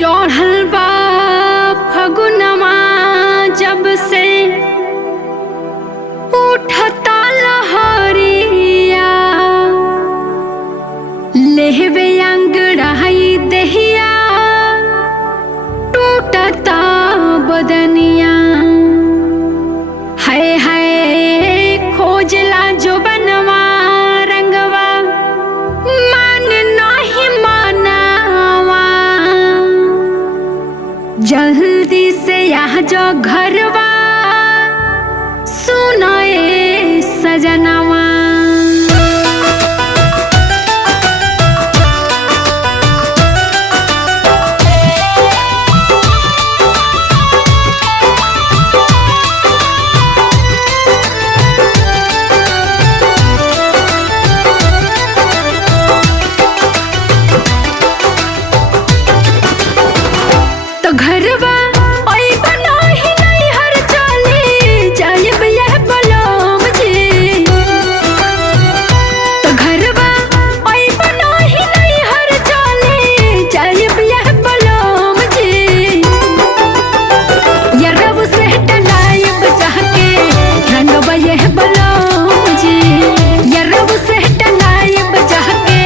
चढ़ल बा फगुनमा जब से उठता लहरिया लेहवे अंगड़ाई दहिया टूटता बदनिया हाय हाय खोजला जो बनवा रंगवा मान नहीं मानावा जल्दी से यहाँ जो घरवा सुनाए सजनवा तो घरवा ओई बनाही नहीं हर चाली जायब यह बलम जी तो घरवा ओई बनाही नहीं हर चाली जायब यह बलम जी ये रब से टलायब जाके रंगवा यह बलम जी ये रब से टलायब जाके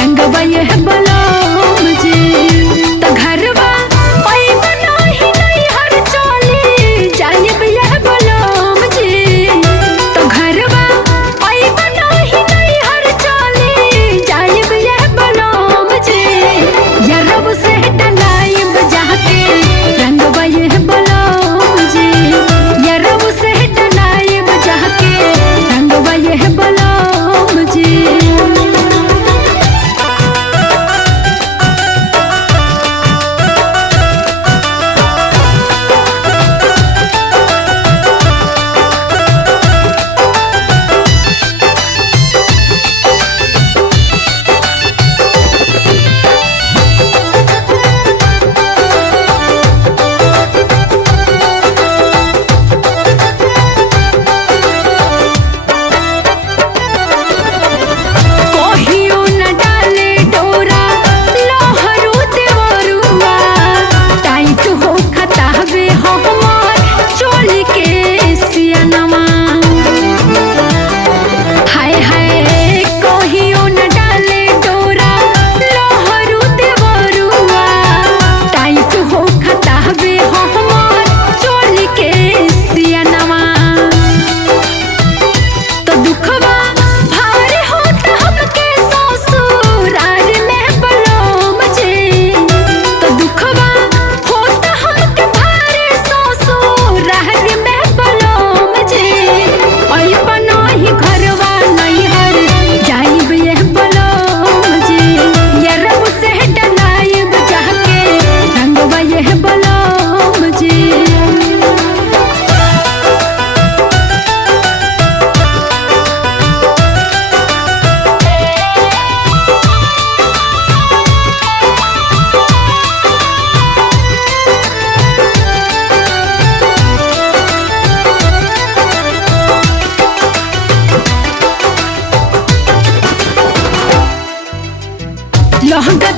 रंगवा यह बलम जी तो घरवा लहंगा